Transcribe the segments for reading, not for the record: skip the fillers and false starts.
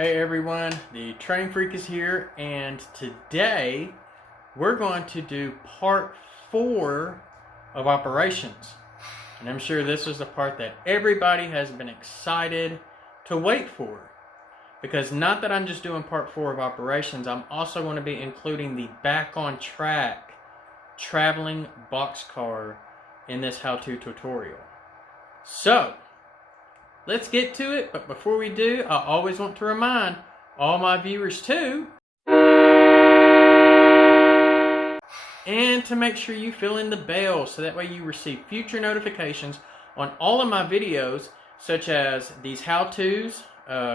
Hey everyone, the Train Freak is here, and today we're going to do part 4 of operations. And I'm sure this is the part that everybody has been excited to wait for. Because not that I'm just doing part 4 of operations, I'm also going to be including the back on track traveling boxcar in this how-to tutorial. So, let's get to it, but before we do, I always want to remind all my viewers too, and to make sure you fill in the bell so that way you receive future notifications on all of my videos, such as these how-tos,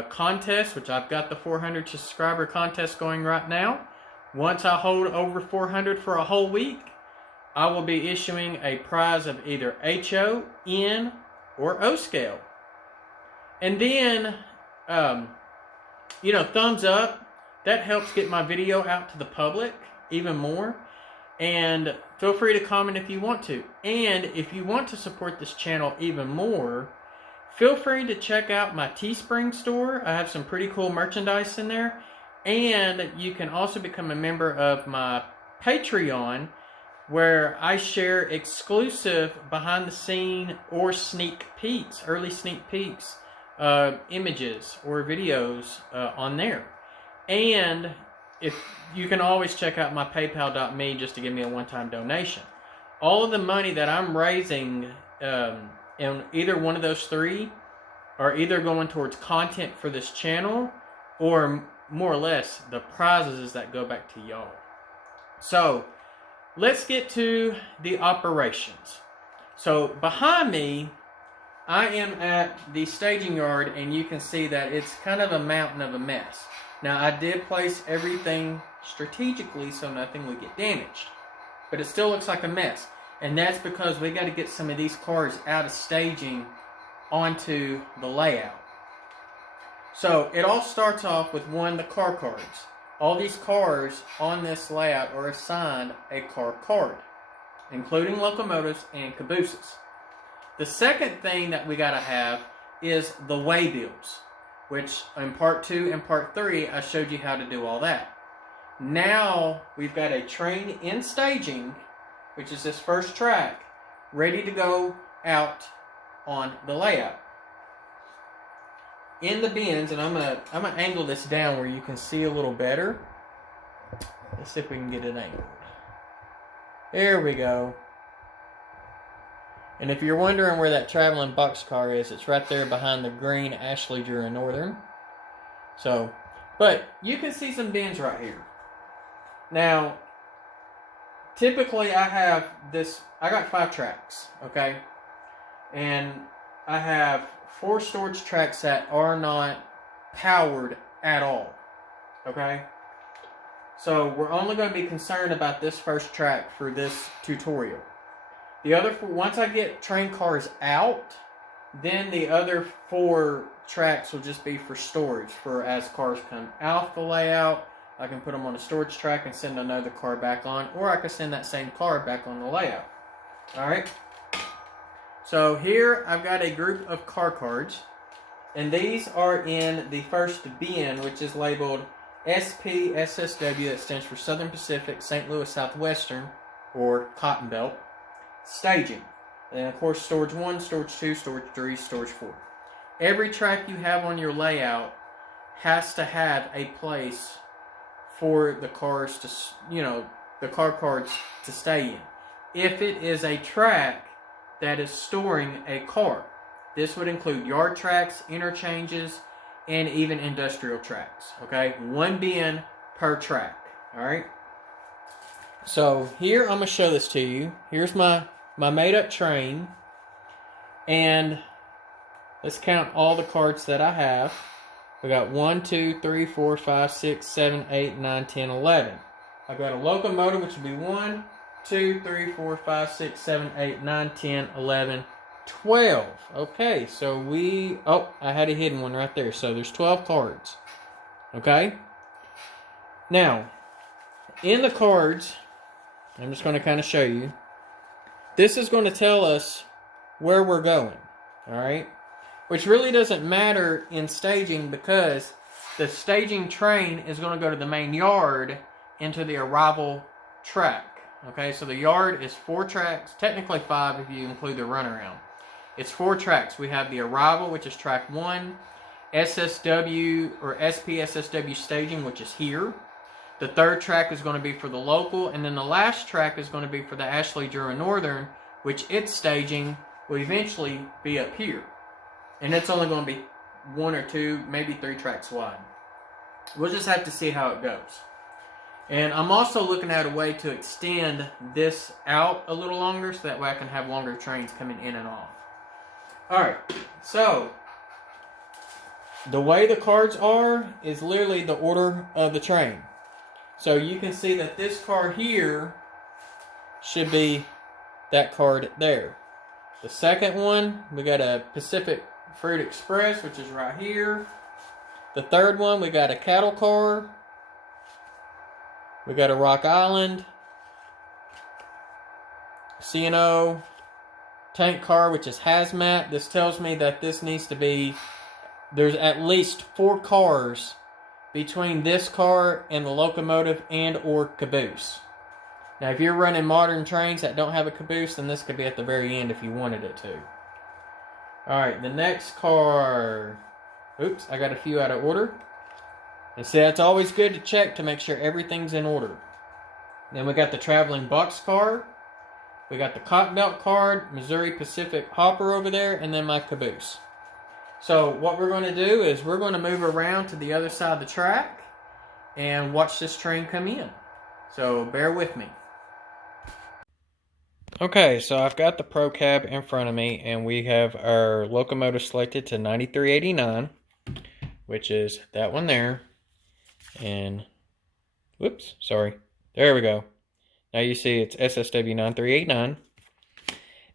contests, which I've got the 400 subscriber contest going right now. Once I hold over 400 for a whole week, I will be issuing a prize of either HO, N, or O scale. And then, thumbs up. That helps get my video out to the public even more. And feel free to comment if you want to. And if you want to support this channel even more, feel free to check out my Teespring store. I have some pretty cool merchandise in there. And you can also become a member of my Patreon, where I share exclusive behind the scene or sneak peeks, early sneak peeks, images or videos on there. And if you can always check out my paypal.me just to give me a one-time donation. All of the money that I'm raising in either one of those three are either going towards content for this channel or more or less the prizes that go back to y'all. So let's get to the operations. So behind me, I am at the staging yard, and you can see that it's kind of a mountain of a mess. Now, I did place everything strategically so nothing would get damaged, but it still looks like a mess. And that's because we got to get some of these cars out of staging onto the layout. So it all starts off with the car cards. All these cars on this layout are assigned a car card, including locomotives and cabooses. The second thing that we gotta have is the waybills, which in part 2 and part 3, I showed you how to do all that. Now we've got a train in staging, which is this first track, ready to go out on the layout. In the bins, and I'm gonna angle this down where you can see a little better. Let's see if we can get it angled. There we go. And if you're wondering where that traveling boxcar is, it's right there behind the green Ashley Drew Northern. So, but you can see some bins right here. Now, typically I have this, I got 5 tracks, okay? And I have 4 storage tracks that are not powered at all, okay? So we're only going to be concerned about this first track for this tutorial. The other 4, once I get train cars out, then the other 4 tracks will just be for storage. For as cars come out the layout, I can put them on a storage track and send another car back on, or I can send that same car back on the layout. Alright? So here I've got a group of car cards, and these are in the first bin, which is labeled SSW, that stands for Southern Pacific, St. Louis Southwestern, or Cotton Belt, Staging. And then of course storage 1, storage 2, storage 3, storage 4. Every track you have on your layout has to have a place for the cars to, the car cards to stay in. If it is a track that is storing a car, this would include yard tracks, interchanges, and even industrial tracks. Okay, 1 bin per track. Alright, so here I'm going to show this to you. Here's my made up train, and let's count all the cards that I have. We got 1, 2, 3, 4, 5, 6, 7, 8, 9, 10, 11. I've got a locomotive, which would be 1, 2, 3, 4, 5, 6, 7, 8, 9, 10, 11, 12. Okay, so I had a hidden one right there. So there's 12 cards. Okay? Now, in the cards, I'm just going to kind of show you. This is going to tell us where we're going. Alright? Which really doesn't matter in staging because the staging train is going to go to the main yard into the arrival track. Okay, so the yard is 4 tracks, technically 5 if you include the runaround. It's 4 tracks. We have the arrival, which is track 1, SSW or SSW Staging, which is here. The 3rd track is going to be for the local, and then the last track is going to be for the Ashley-Jura Northern, which its staging will eventually be up here. And it's only going to be 1 or 2, maybe 3 tracks wide. We'll just have to see how it goes. And I'm also looking at a way to extend this out a little longer so that way I can have longer trains coming in and off. Alright, so the way the cards are is literally the order of the train. So you can see that this card here should be that card there. The second one, we got a Pacific Fruit Express, which is right here. The third one, we got a cattle car. We got a Rock Island. C&O tank car, which is hazmat. This tells me that this needs to be, there's at least 4 cars between this car and the locomotive and or caboose. Now if you're running modern trains that don't have a caboose, then this could be at the very end if you wanted it to. Alright, the next car. Oops, I got a few out of order. And see, it's always good to check to make sure everything's in order. Then we got the traveling boxcar. We got the Cotton Belt card, Missouri Pacific hopper over there, and then my caboose. So what we're going to do is we're going to move around to the other side of the track and watch this train come in. So bear with me. Okay, so I've got the Pro Cab in front of me, and we have our locomotive selected to 9389, which is that one there. And, whoops, sorry. There we go. Now you see it's SSW 9389.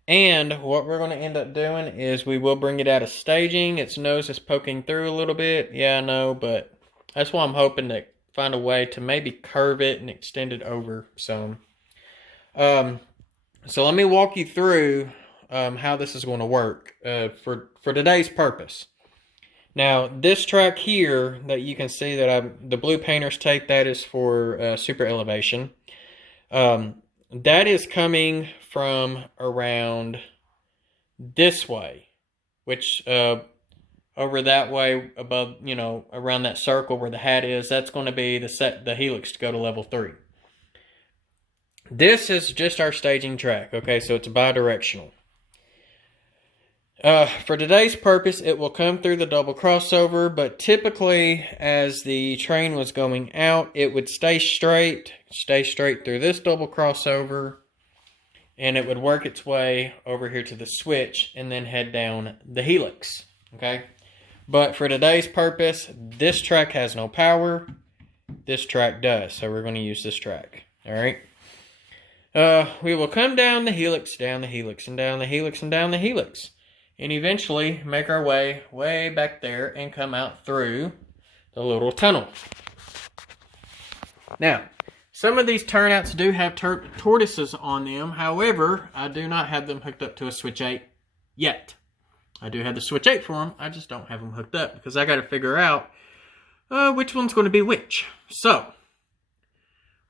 And what we're going to end up doing is we will bring it out of staging. Its nose is poking through a little bit. Yeah, I know, but that's why I'm hoping to find a way to maybe curve it and extend it over some. So let me walk you through how this is going to work for today's purpose. Now, this track here that you can see that the blue painter's tape, that is for super elevation. That is coming from around this way, which over that way above, you know, around that circle where the hat is, that's going to be the helix to go to level 3. This is just our staging track, okay, so it's bi-directional. For today's purpose, it will come through the double crossover, but typically, as the train was going out, it would stay straight through this double crossover, and it would work its way over here to the switch, and then head down the helix, okay? But for today's purpose, this track has no power, this track does, so we're going to use this track, alright? We will come down the helix, and down the helix, and down the helix. And eventually make our way back there and come out through the little tunnel. Now, some of these turnouts do have tortoises on them. However, I do not have them hooked up to a switch 8 yet. I do have the switch 8 for them. I just don't have them hooked up because I got to figure out which one's going to be which. So,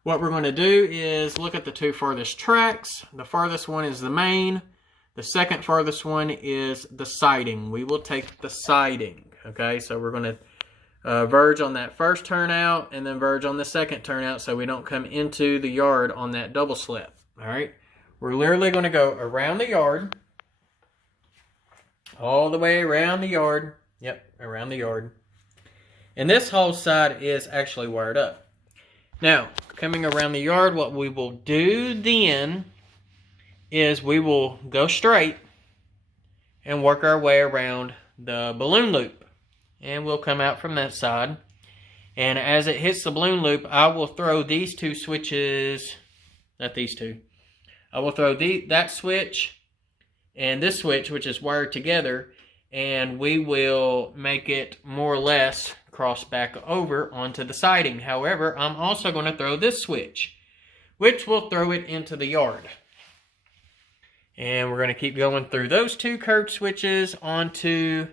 what we're going to do is look at the 2 farthest tracks. The farthest one is the main. The second farthest one is the siding. We will take the siding, okay? So we're going to verge on that first turnout and then verge on the second turnout so we don't come into the yard on that double slip, all right? We're literally going to go around the yard, all the way around the yard. Yep, around the yard. And this whole side is actually wired up. Now, coming around the yard, what we will do then is we will go straight and work our way around the balloon loop. And we'll come out from that side. And as it hits the balloon loop, I will throw these 2 switches, not these 2. I will throw that switch and this switch, which is wired together, and we will make it more or less cross back over onto the siding. However, I'm also going to throw this switch, which will throw it into the yard. And we're going to keep going through those 2 curved switches onto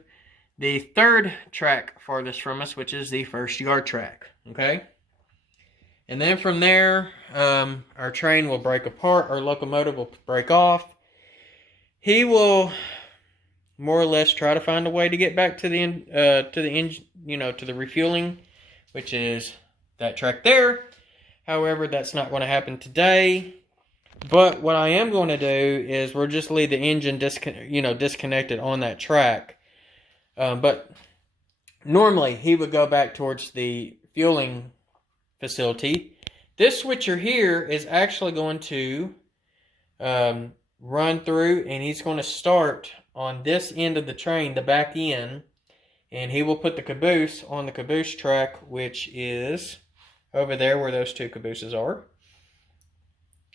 the third track farthest from us, which is the first yard track, okay? And then from there, our train will break apart, our locomotive will break off. He will more or less try to find a way to get back to the refueling, which is that track there. However, that's not going to happen today. But what I am going to do is we'll just leave the engine disconnected on that track. But normally he would go back towards the fueling facility. This switcher here is actually going to run through, and he's going to start on this end of the train, the back end, and he will put the caboose on the caboose track, which is over there where those two cabooses are.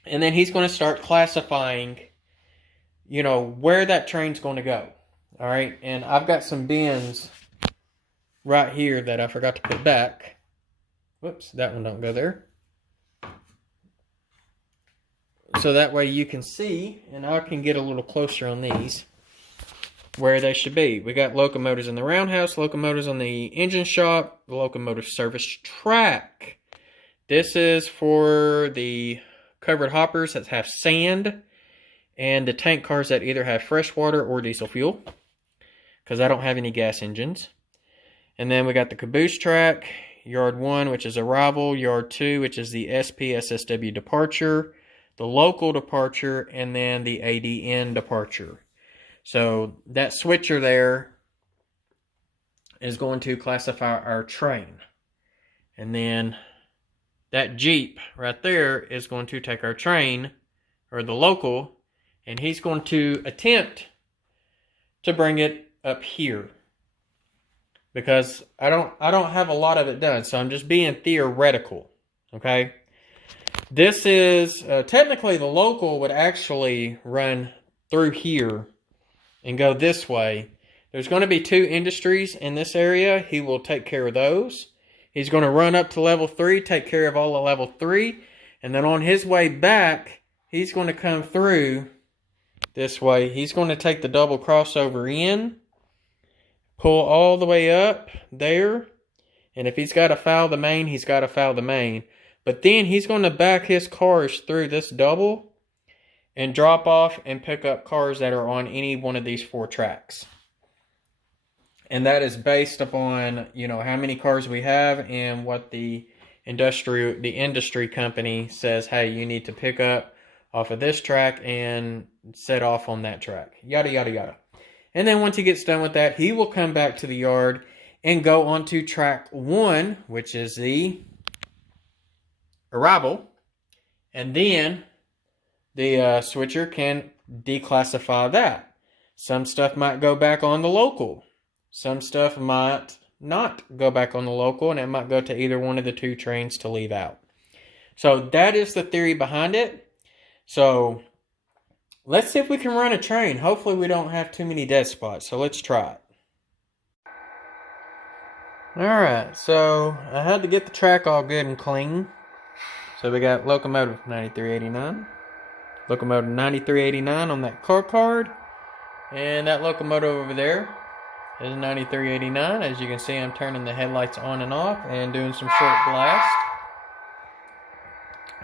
And then he's going to start classifying, where that train's going to go. All right, and I've got some bins right here that I forgot to put back. Whoops, that one don't go there. So that way you can see, and I can get a little closer on these, where they should be. We got locomotives in the roundhouse, locomotives on the engine shop, the locomotive service track. This is for the covered hoppers that have sand, and the tank cars that either have fresh water or diesel fuel, because I don't have any gas engines. And then we got the caboose track, yard 1, which is arrival, yard 2, which is the SP SSW departure, the local departure, and then the ADN departure. So that switcher there is going to classify our train. And then that Jeep right there is going to take our train, or the local, and he's going to attempt to bring it up here. Because I don't have a lot of it done, so I'm just being theoretical, okay? This is, technically the local would actually run through here and go this way. There's going to be 2 industries in this area. He will take care of those. He's going to run up to level 3, take care of all of level 3, and then on his way back, he's going to come through this way. He's going to take the double crossover in, pull all the way up there, and if he's got to foul the main, he's got to foul the main. But then he's going to back his cars through this double and drop off and pick up cars that are on any one of these 4 tracks. And that is based upon, how many cars we have and what the industry company says, hey, you need to pick up off of this track and set off on that track. Yada, yada, yada. And then once he gets done with that, he will come back to the yard and go onto track 1, which is the arrival. And then the switcher can declassify that. Some stuff might go back on the local. Some stuff might not go back on the local, and it might go to either one of the 2 trains to leave out. So that is the theory behind it. So let's see if we can run a train. Hopefully we don't have too many dead spots. So let's try it. Alright, so I had to get the track all good and clean. So we got locomotive 9389. Locomotive 9389 on that car card. And that locomotive over there is 9389. As you can see, I'm turning the headlights on and off and doing some short blast.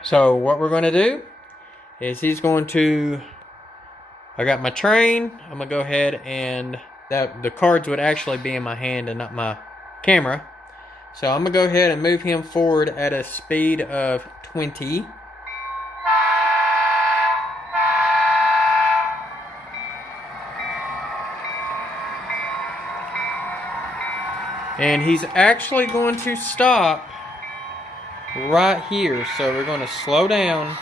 So what we're going to do is he's going to... I got my train. I'm going to go ahead and... the cards would actually be in my hand and not my camera. So I'm going to go ahead and move him forward at a speed of 20. And he's actually going to stop right here. So we're going to slow down.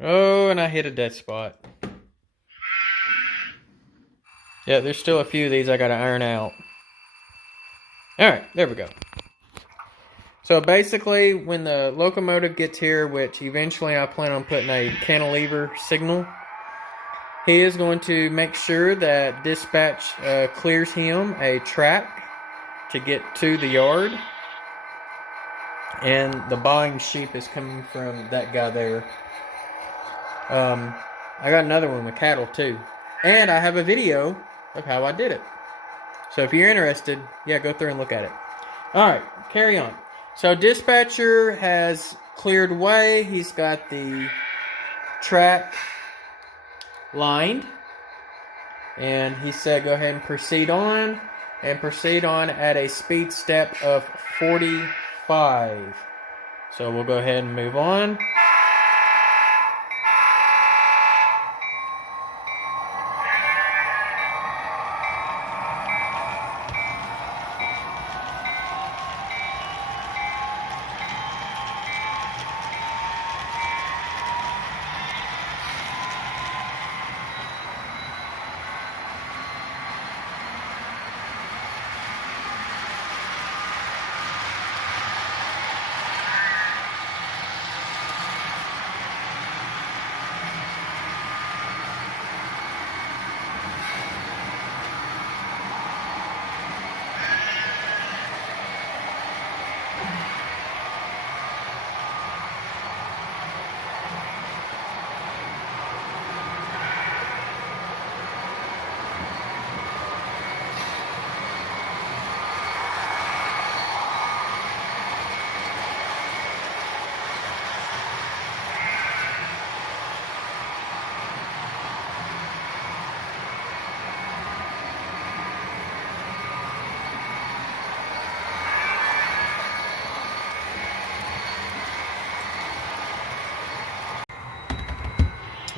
Oh, and I hit a dead spot. Yeah, there's still a few of these I got to iron out. Alright, there we go. So basically, when the locomotive gets here, which eventually I plan on putting a cantilever signal, he is going to make sure that dispatch clears him a track to get to the yard. And the buying sheep is coming from that guy there. I got another one with cattle too. And I have a video of how I did it. So if you're interested, yeah, go through and look at it. Alright, carry on. So dispatcher has cleared way. He's got the track lined. And he said go ahead and proceed on. And proceed on at a speed step of 45. So we'll go ahead and move on.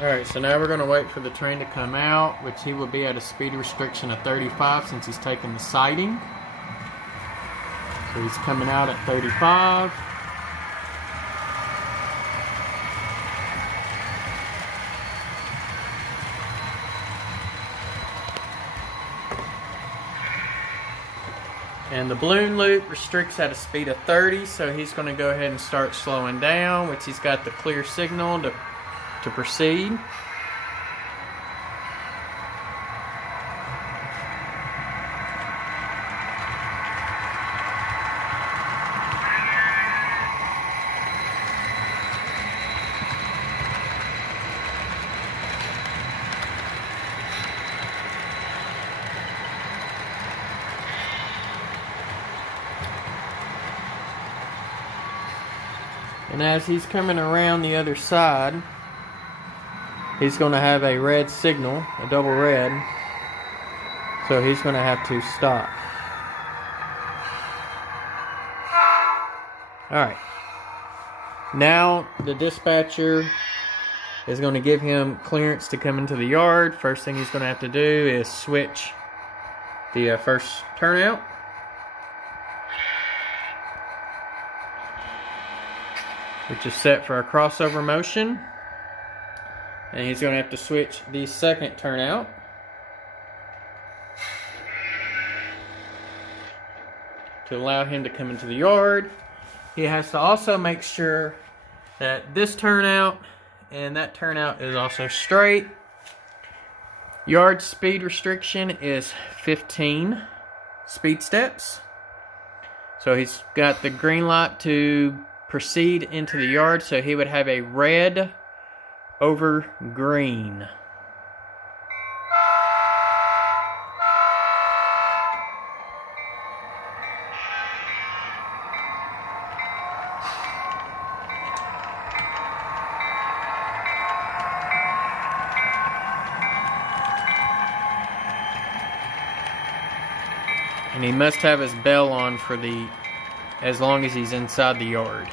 Alright, so now we're going to wait for the train to come out, which he will be at a speed restriction of 35 since he's taking the siding. So he's coming out at 35. And the balloon loop restricts at a speed of 30, so he's going to go ahead and start slowing down, which he's got the clear signal to proceed. And as he's coming around the other side, he's going to have a red signal, a double red, so he's going to have to stop. Alright, now the dispatcher is going to give him clearance to come into the yard. First thing he's going to have to do is switch the first turnout. Which is set for a crossover motion. And he's going to have to switch the second turnout. To allow him to come into the yard. He has to also make sure that this turnout and that turnout is also straight. Yard speed restriction is 15 speed steps. So he's got the green light to proceed into the yard, so he would have a red over green. And he must have his bell on for as long as he's inside the yard.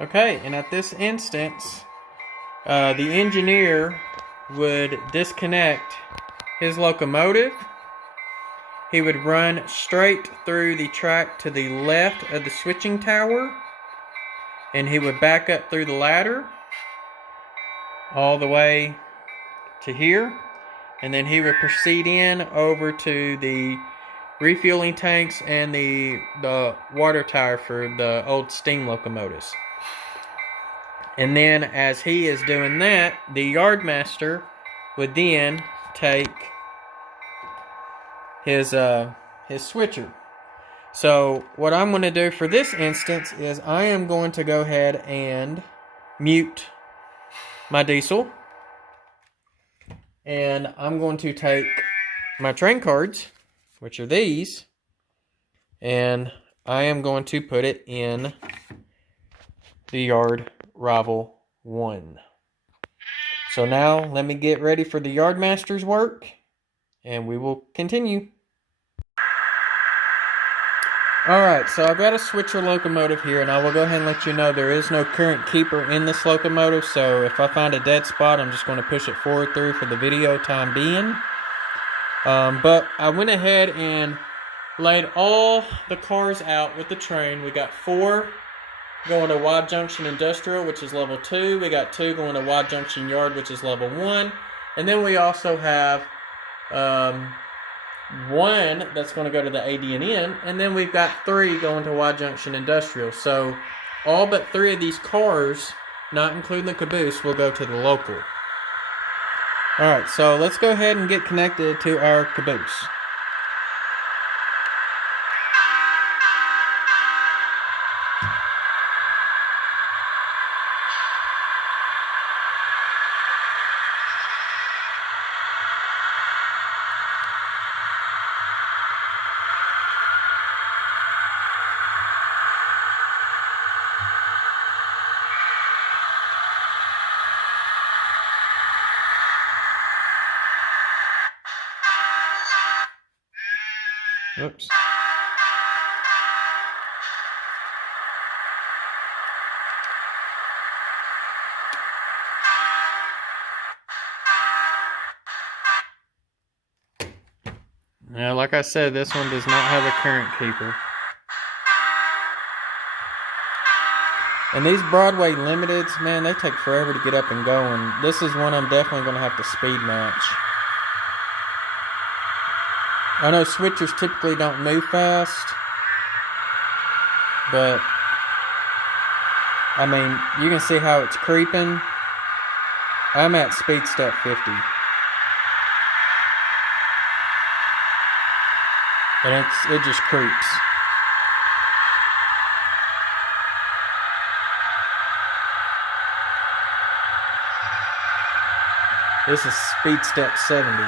Okay, and at this instance, the engineer would disconnect his locomotive. He would run straight through the track to the left of the switching tower, and he would back up through the ladder all the way to here, and then he would proceed in over to the refueling tanks and the water tower for the old steam locomotives. And then as he is doing that, the yardmaster would then take his switcher. So what I'm going to do for this instance is I am going to go ahead and mute my diesel, and I'm going to take my train cards, which are these, and I am going to put it in the yard rival 1. So now let me get ready for the yardmaster's work, and we will continue. Alright, so I've got a switcher locomotive here, and I will go ahead and let you know there is no current keeper in this locomotive, so if I find a dead spot, I'm just going to push it forward through for the video time being. But I went ahead and laid all the cars out with the train. We got 4 going to Wide Junction Industrial, which is level 2. We got 2 going to Wide Junction Yard, which is level 1. And then we also have 1 that's going to go to the ADN, and then we've got 3 going to Wide Junction Industrial. So all but 3 of these cars, not including the caboose, will go to the local. Alright, so let's go ahead and get connected to our caboose. Oops. Now, like I said, this one does not have a current keeper. And these Broadway Limiteds, man, they take forever to get up and go, and this is one I'm definitely going to have to speed match. I know switchers typically don't move fast, but I mean, you can see how it's creeping. I'm at speed step 50. And it just creeps. This is speed step 70.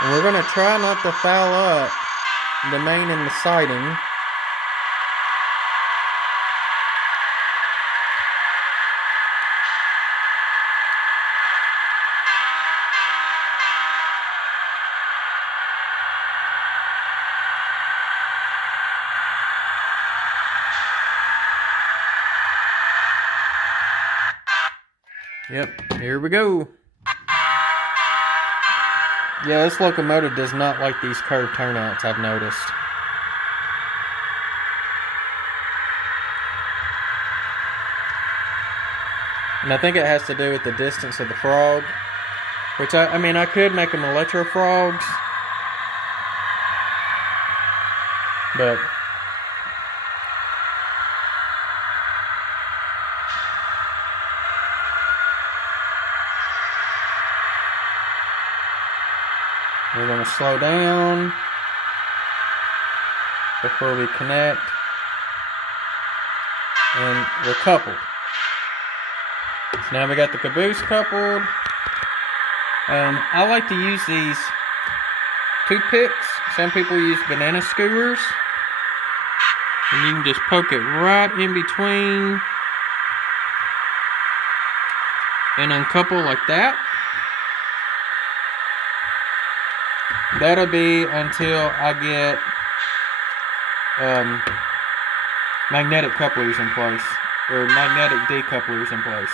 And we're going to try not to foul up the main and the siding. Yep, here we go. Yeah, this locomotive does not like these curved turnouts, I've noticed. And I think it has to do with the distance of the frog. Which, I mean, I could make them electro frogs. But we're going to slow down before we connect, and we're coupled. So now we got the caboose coupled. I like to use these toothpicks. Some people use banana skewers. And you can just poke it right in between and uncouple like that. That'll be until I get magnetic couplers in place, or magnetic decouplers in place.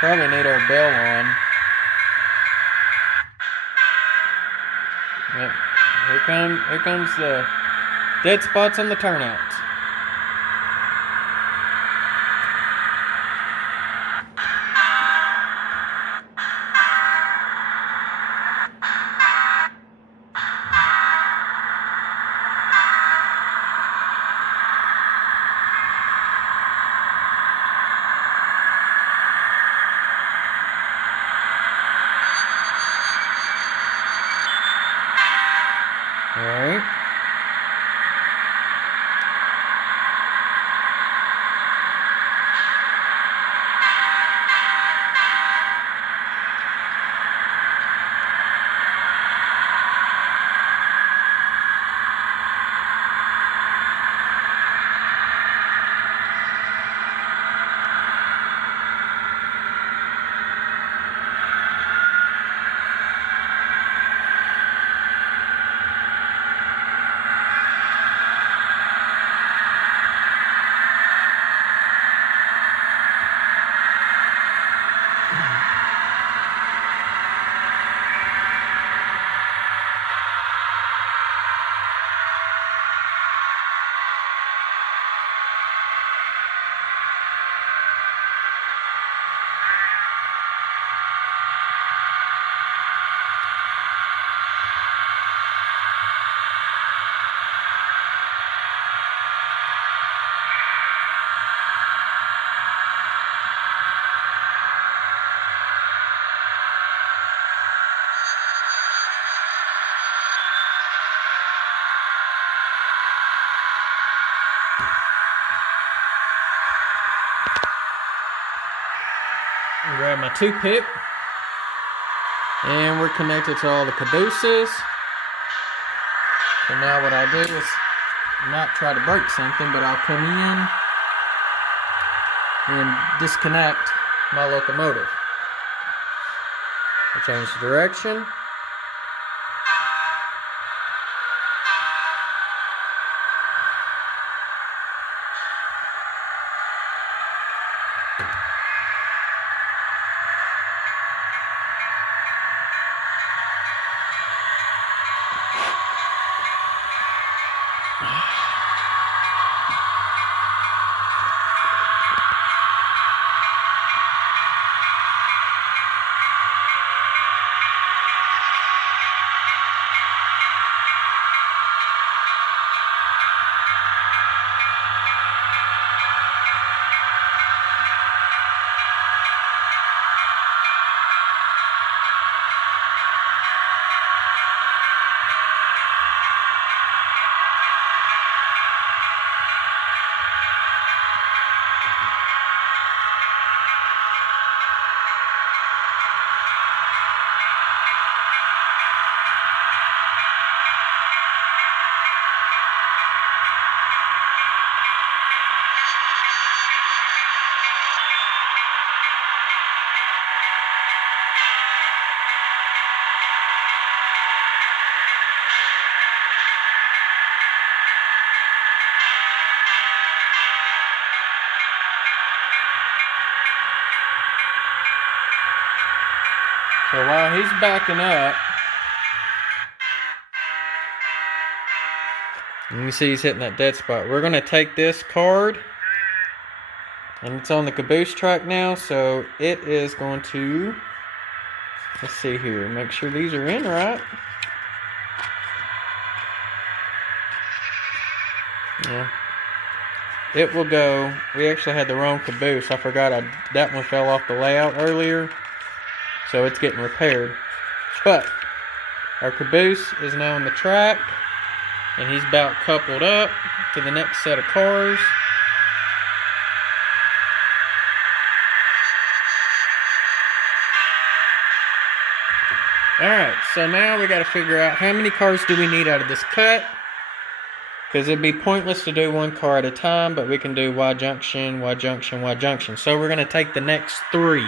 Probably need our bell on. Yep. Here comes the dead spots on the turnouts. Alright. Grab my toothpick, and we're connected to all the cabooses. So now what I'll do is not try to break something, but I'll come in and disconnect my locomotive. I'll change the direction. So while he's backing up, you can see he's hitting that dead spot. We're going to take this card, and it's on the caboose track now, so it is going to, let's see here, make sure these are in right. Yeah. It will go. We actually had the wrong caboose. I forgot that one fell off the layout earlier. So it's getting repaired. But our caboose is now on the track. And he's about coupled up to the next set of cars. Alright, so now we got to figure out how many cars do we need out of this cut. Because it'd be pointless to do one car at a time, but we can do Y junction, Y junction, Y junction. So we're going to take the next 3.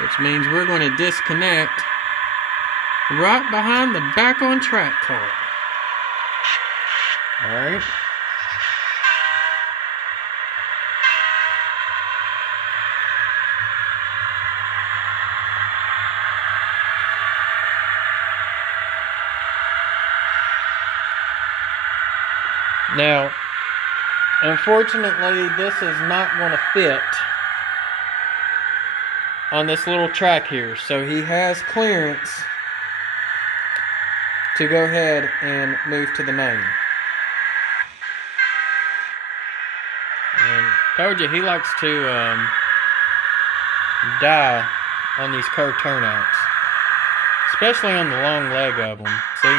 Which means we're going to disconnect right behind the back on track car. Alright. Now, unfortunately, this is not going to fit on this little track here. So he has clearance to go ahead and move to the main. And told you he likes to die on these curved turnouts, especially on the long leg of them. See?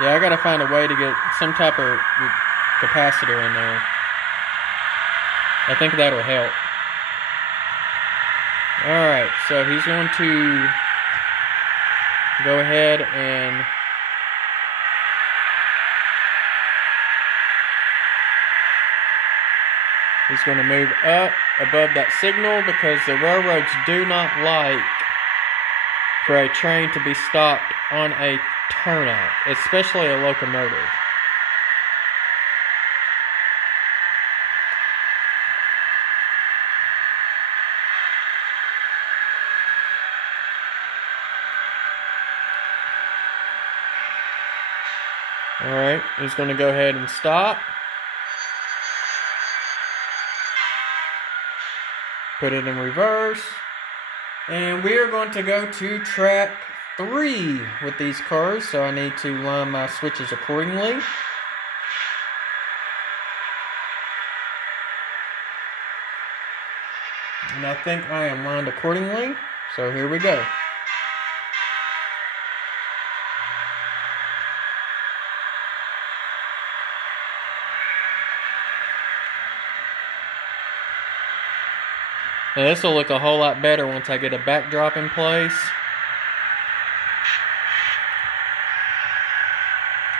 Yeah, I gotta find a way to get some type of capacitor in there. I think that'll help. Alright, so he's going to go ahead and he's going to move up above that signal because the railroads do not like for a train to be stopped on a turnout, especially a locomotive. Alright, he's going to go ahead and stop. Put it in reverse. And we are going to go to track 3 with these cars, so I need to line my switches accordingly. And I think I am lined accordingly, so here we go. Now this will look a whole lot better once I get a backdrop in place.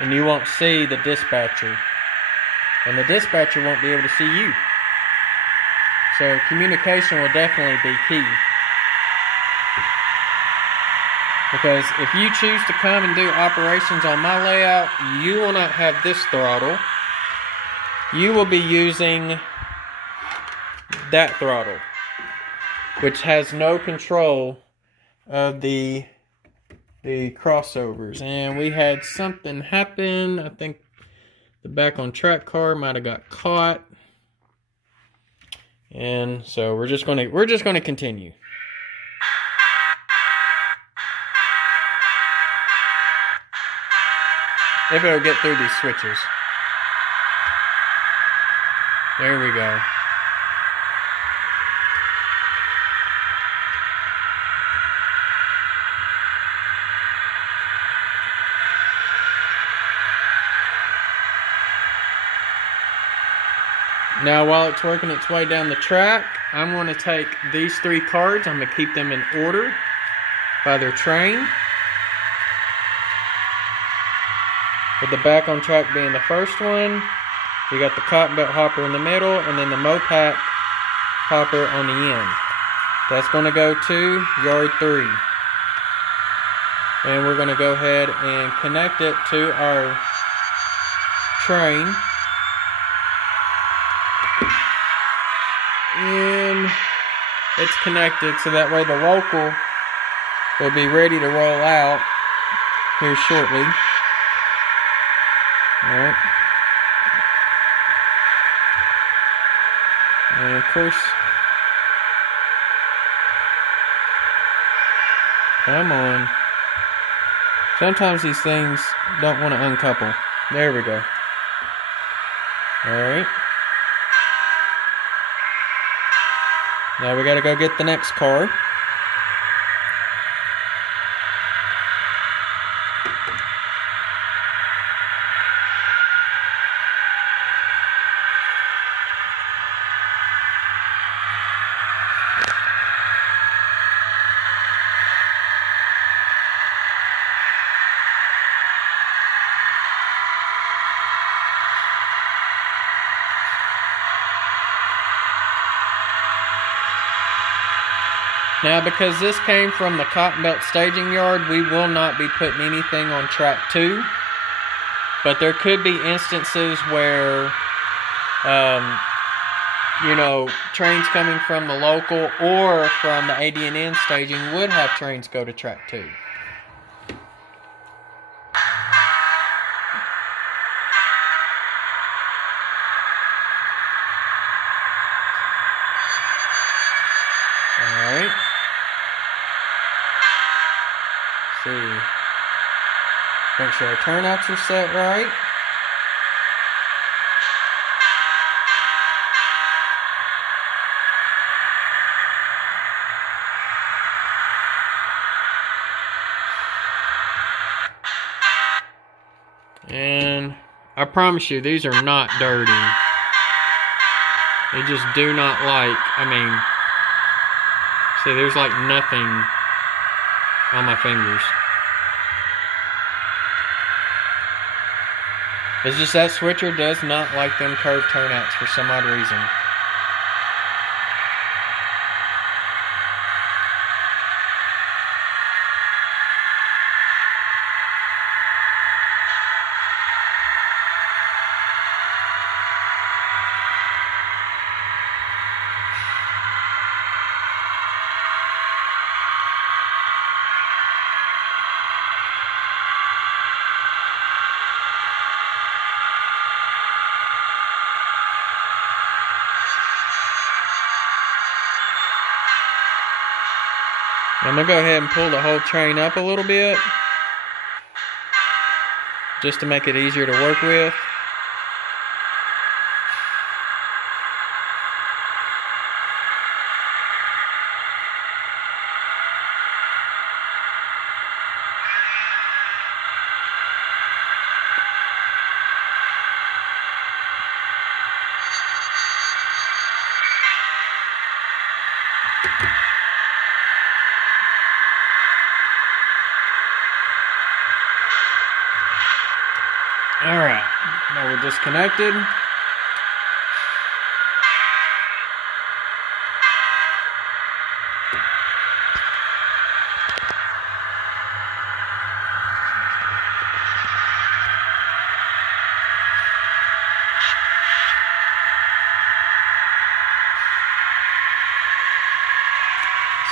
And you won't see the dispatcher. And the dispatcher won't be able to see you. So communication will definitely be key. Because if you choose to come and do operations on my layout, you will not have this throttle. You will be using that throttle, which has no control of the crossovers. And we had something happen. I think the back on track car might have got caught. And so we're just gonna continue. If it'll get through these switches. There we go. Now, while it's working its way down the track, I'm going to take these 3 cards. I'm going to keep them in order by their train. With the back on track being the first one. You got the cotton belt hopper in the middle, and then the Mopac hopper on the end. That's going to go to yard 3. And we're going to go ahead and connect it to our train. And it's connected, so that way the local will be ready to roll out here shortly. Alright. And of course, come on. Sometimes these things don't want to uncouple. There we go. Alright. Now we gotta go get the next card. Now, because this came from the Cotton Belt Staging Yard, we will not be putting anything on track 2. But there could be instances where, you know, trains coming from the local or from the ADN Staging would have trains go to track 2. Alright. See. Make sure our turnouts are set right. And I promise you, these are not dirty. They just do not like, I mean, see, there's like nothing on my fingers. It's just that switcher does not like them curved turnouts for some odd reason. I'm going to go ahead and pull the whole train up a little bit, just to make it easier to work with. Alright, now we're disconnected.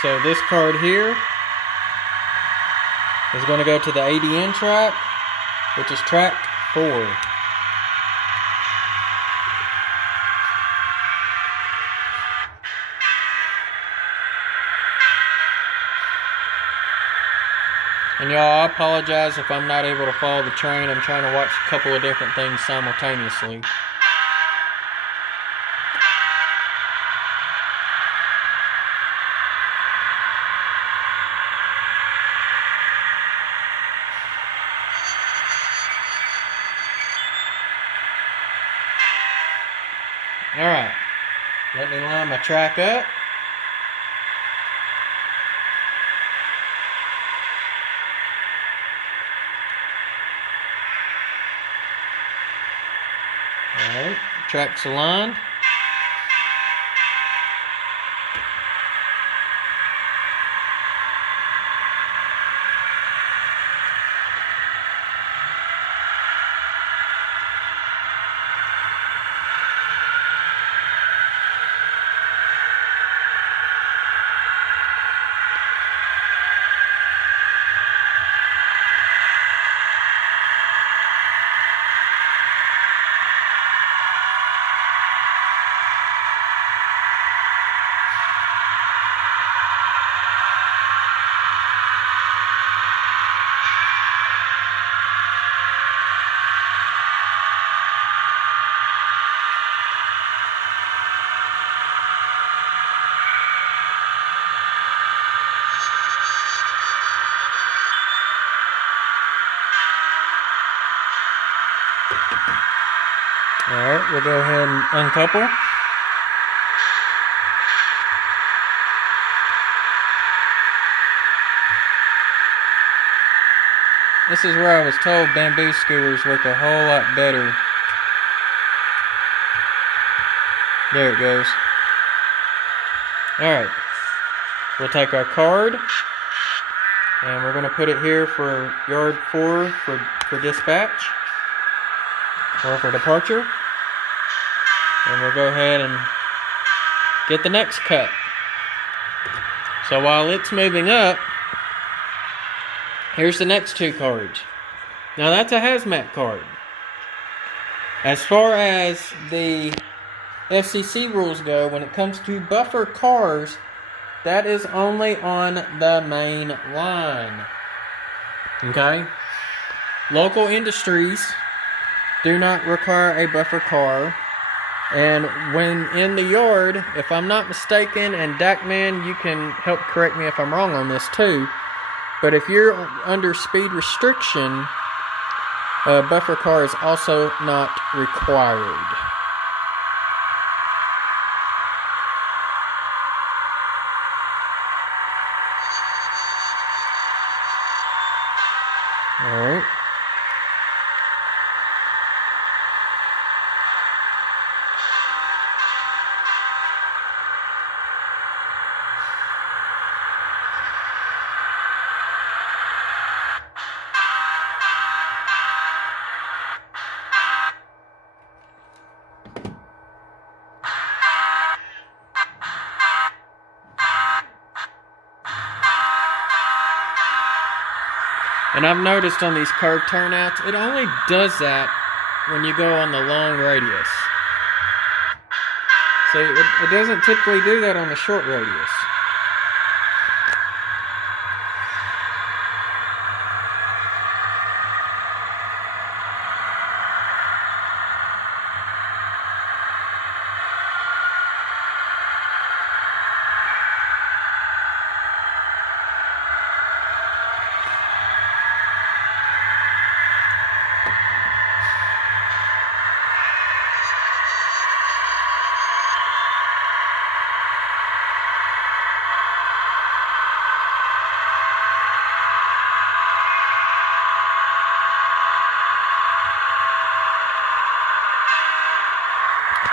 So this card here is going to go to the ADN track, which is track 4. And y'all, I apologize if I'm not able to follow the train. I'm trying to watch a couple of different things simultaneously. Alright, let me line my track up. Alright, track's aligned. Alright, we'll go ahead and uncouple. This is where I was told bamboo skewers work a whole lot better. There it goes. Alright, we'll take our card and we're going to put it here for yard 4 for dispatch or for departure. And we'll go ahead and get the next cut. So while it's moving up, here's the next 2 cards. Now that's a hazmat card. As far as the FCC rules go, when it comes to buffer cars, that is only on the main line. Okay? Local industries do not require a buffer car. And when in the yard, if I'm not mistaken, and Dakman, you can help correct me if I'm wrong on this too, but if you're under speed restriction, a buffer car is also not required. Alright. And I've noticed on these curved turnouts, it only does that when you go on the long radius. So it doesn't typically do that on the short radius.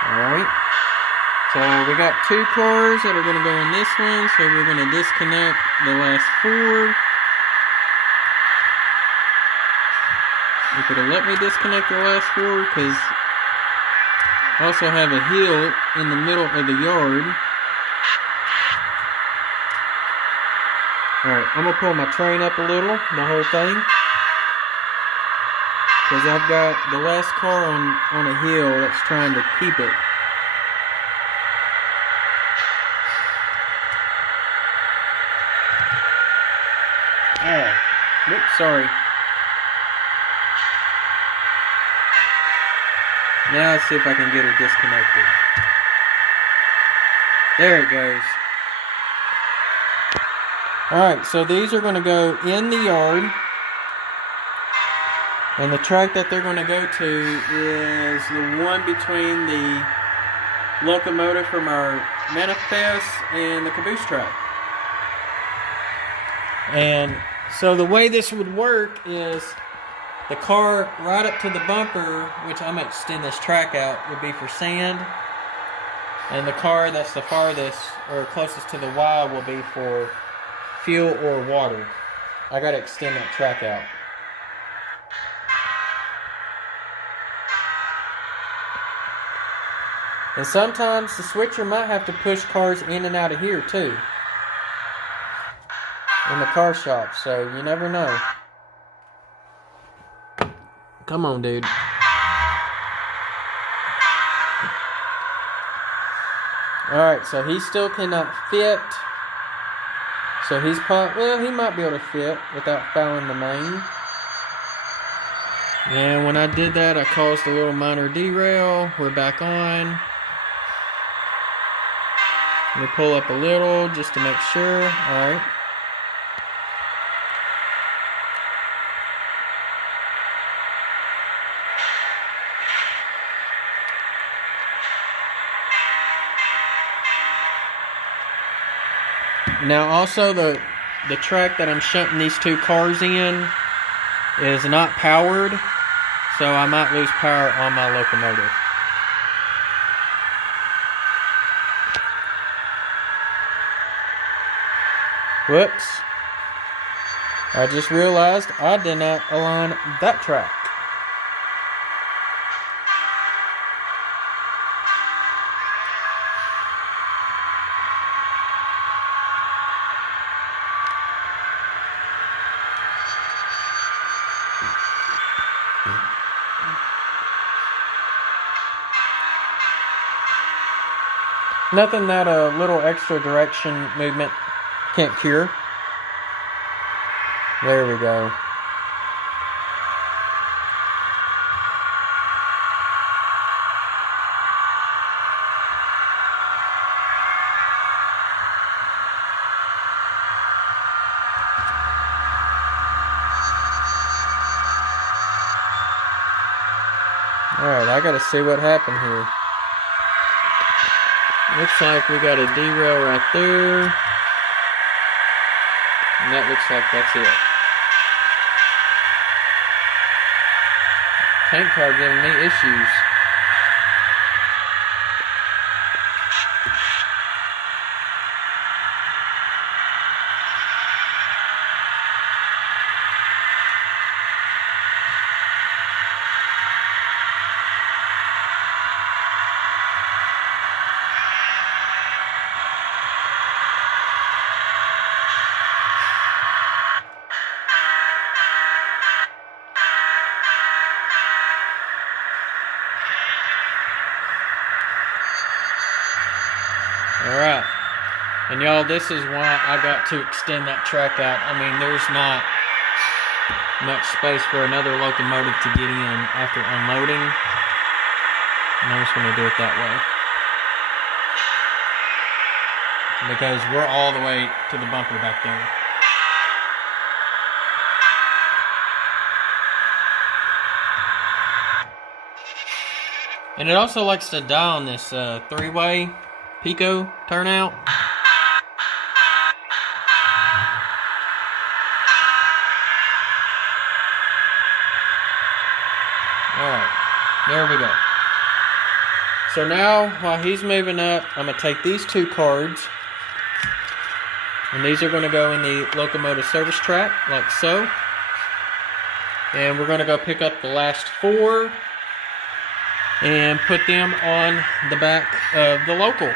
Alright, so we got 2 cars that are going to go in this one, so we're going to disconnect the last 4. If it'll let me disconnect the last 4, because I also have a hill in the middle of the yard. Alright, I'm going to pull my train up a little, the whole thing. Because I've got the last car on a hill that's trying to keep it. Oh, whoops, sorry. Now let's see if I can get her disconnected. There it goes. Alright, so these are going to go in the yard. And the track that they're going to go to is the one between the locomotive from our manifest and the caboose track. And so the way this would work is the car right up to the bumper, which I'm going to extend this track out, would be for sand. And the car that's the farthest or closest to the Y will be for fuel or water. I got to extend that track out. And sometimes the switcher might have to push cars in and out of here too. In the car shop, so you never know. Come on, dude. Alright, so he still cannot fit. So he's probably, well, he might be able to fit without fouling the main. And when I did that, I caused a little minor derail. We're back on. Let me pull up a little just to make sure. Alright. Now also the track that I'm shunting these two cars in is not powered, so I might lose power on my locomotive. Whoops. I just realized I did not align that track. Nothing that a little extra direction movement can't cure. There we go. Alright, I gotta see what happened here. Looks like we got a derail right there. And that looks like that's it. Tank car giving me issues. Alright, and y'all, this is why I got to extend that track out. I mean, there's not much space for another locomotive to get in after unloading, and I'm just going to do it that way. Because we're all the way to the bumper back there. And it also likes to die on this three-way Pico turnout. Alright, there we go. So now, while he's moving up, I'm going to take these two cards, and these are going to go in the locomotive service track, like so. And we're going to go pick up the last four and put them on the back of the local.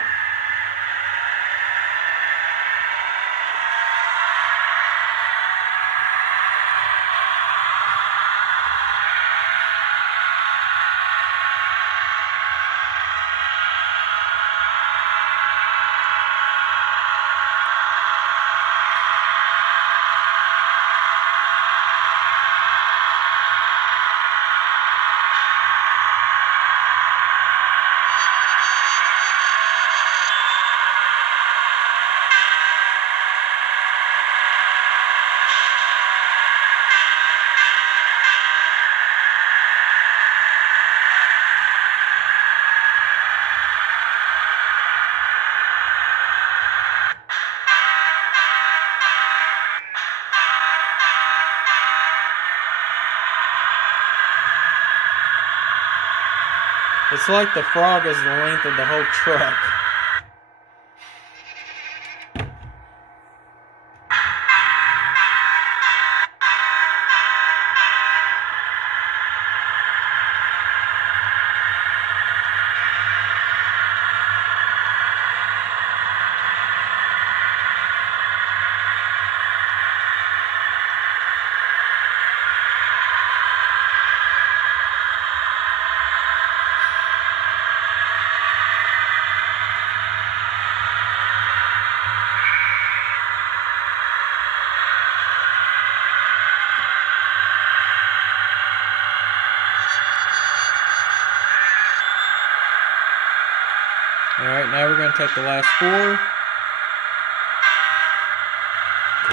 It's like the frog is the length of the whole truck. Alright, now we're going to take the last four.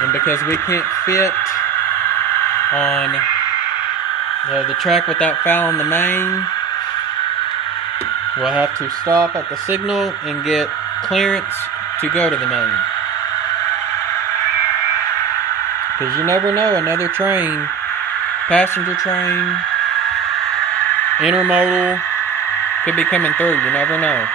And because we can't fit on the track without fouling the main, we'll have to stop at the signal and get clearance to go to the main. Because you never know, another train, passenger train, intermodal, could be coming through. You never know.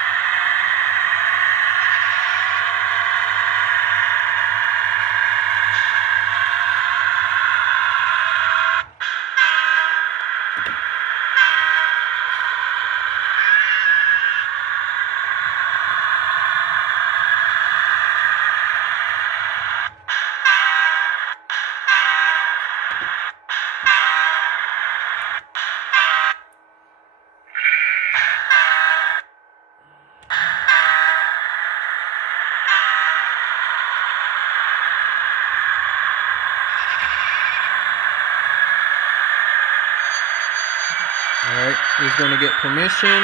Alright, he's going to get permission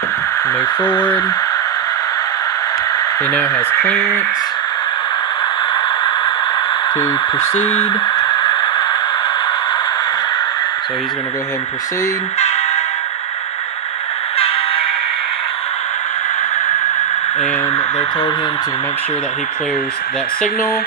to move forward. He now has clearance to proceed. So he's going to go ahead and proceed. And they told him to make sure that he clears that signal.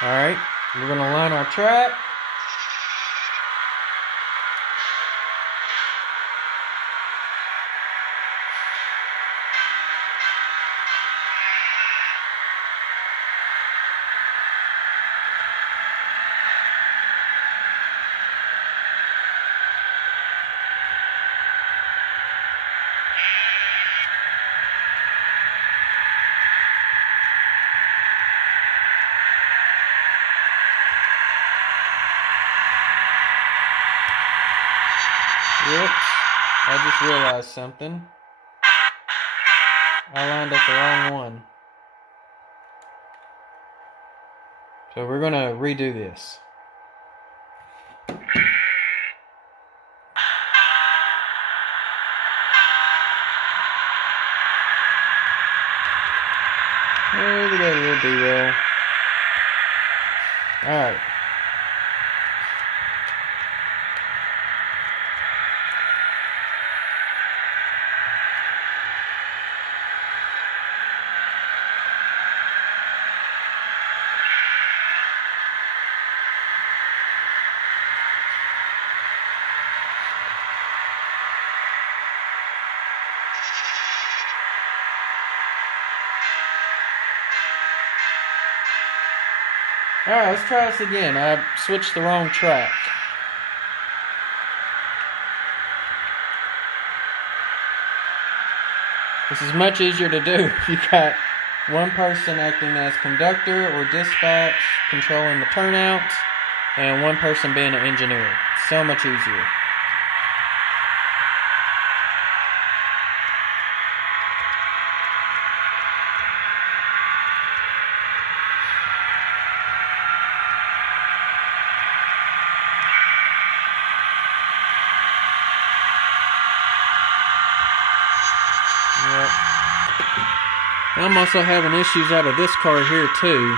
Alright, we're going to line our track. Whoops, I just realized something. I lined up the wrong one. So we're going to redo this. Oh, we got a little derail. Alright. Alright, let's try this again. I switched the wrong track. This is much easier to do if you got one person acting as conductor or dispatch, controlling the turnouts, and one person being an engineer. So much easier. Yep. I'm also having issues out of this car here too.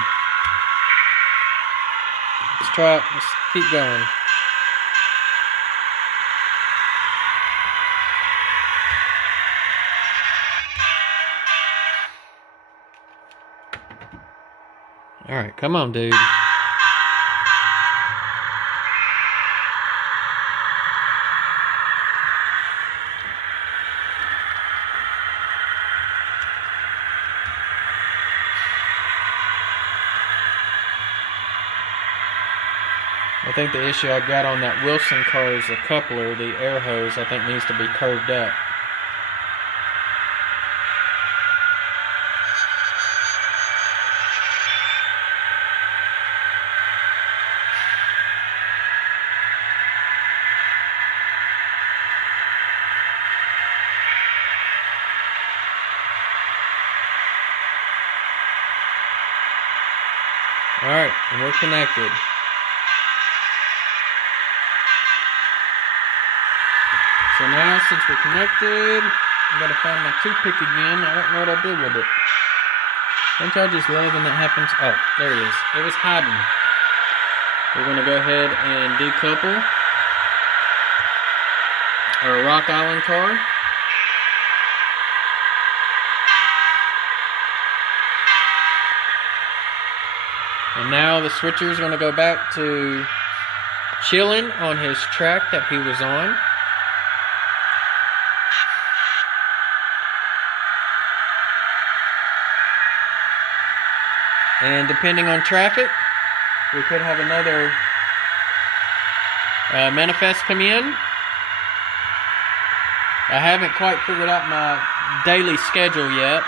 Let's keep going. Alright, come on, dude. I think the issue I got on that Wilson car is the coupler, the air hose, I think needs to be curved up. Alright, and we're connected. So now, since we're connected, I gotta find my toothpick again. I don't know what I did with it. Don't y'all just love when that happens? Oh, there it is. It was hiding. We're gonna go ahead and decouple our Rock Island car. And now the switcher is going to go back to chilling on his track that he was on. And depending on traffic, we could have another manifest come in. I haven't quite figured out my daily schedule yet.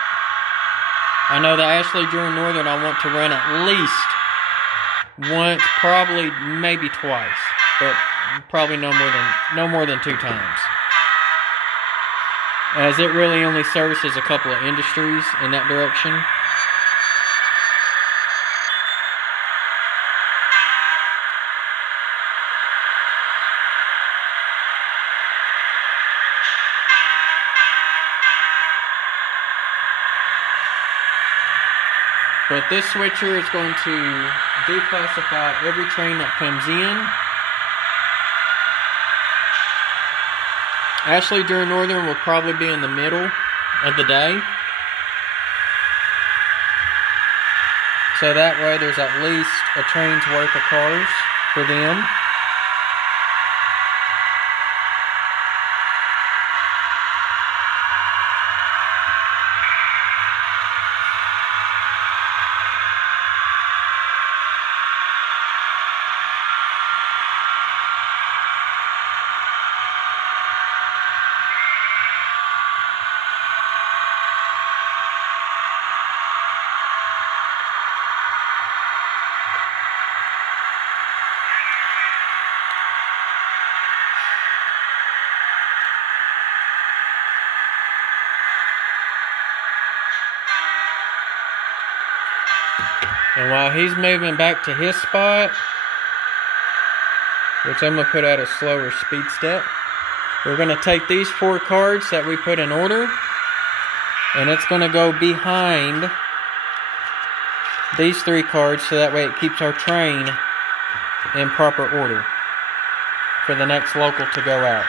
I know that Ashley during Northern I want to run at least once, probably maybe twice, but probably no more than 2 times. As it really only services a couple of industries in that direction. But this switcher is going to declassify every train that comes in. Ashley during Northern will probably be in the middle of the day. So that way there's at least a train's worth of cars for them. And while he's moving back to his spot, which I'm going to put at a slower speed step, we're going to take these 4 cards that we put in order, and it's going to go behind these 3 cards so that way it keeps our train in proper order for the next local to go out.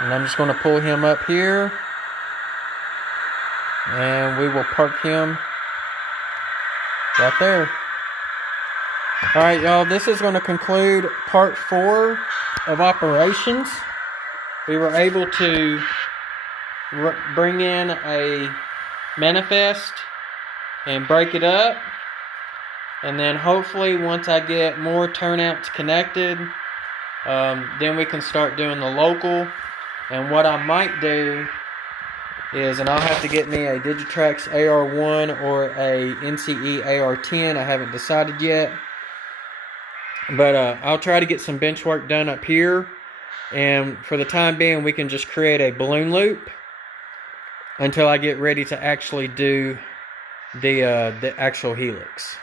And I'm just going to pull him up here, and we will park him right there. Alright, y'all, this is going to conclude part 4 of operations. We were able to bring in a manifest and break it up. And then hopefully once I get more turnouts connected, then we can start doing the local. And what I might do is, and I'll have to get me a Digitrax AR1 or a NCE AR10. I haven't decided yet. But I'll try to get some bench work done up here. And for the time being, we can just create a balloon loop until I get ready to actually do the actual helix.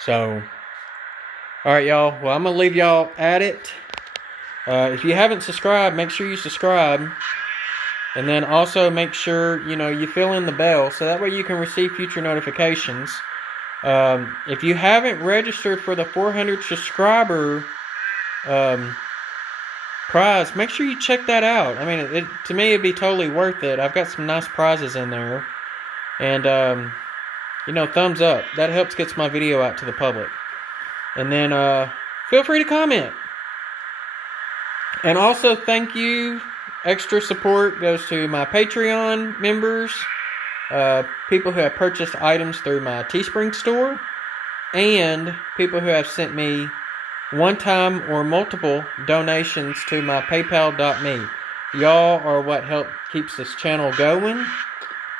So, alright y'all. Well, I'm going to leave y'all at it. If you haven't subscribed, make sure you subscribe. And then also make sure, you fill in the bell so that way you can receive future notifications. If you haven't registered for the 400 subscriber prize, make sure you check that out. I mean, to me, it'd be totally worth it. I've got some nice prizes in there. And, thumbs up. That helps get my video out to the public. And then feel free to comment. And also, thank you. Extra support goes to my Patreon members, people who have purchased items through my Teespring store, and people who have sent me one-time or multiple donations to my PayPal.me. Y'all are what keeps this channel going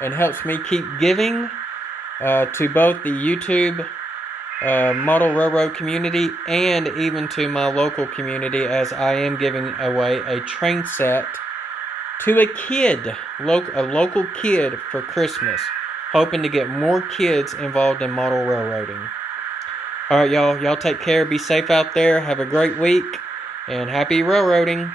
and helps me keep giving to both the YouTube model railroad community and even to my local community, as I am giving away a train set to a kid, a local kid for Christmas, hoping to get more kids involved in model railroading. Alright y'all take care, be safe out there, have a great week, and happy railroading.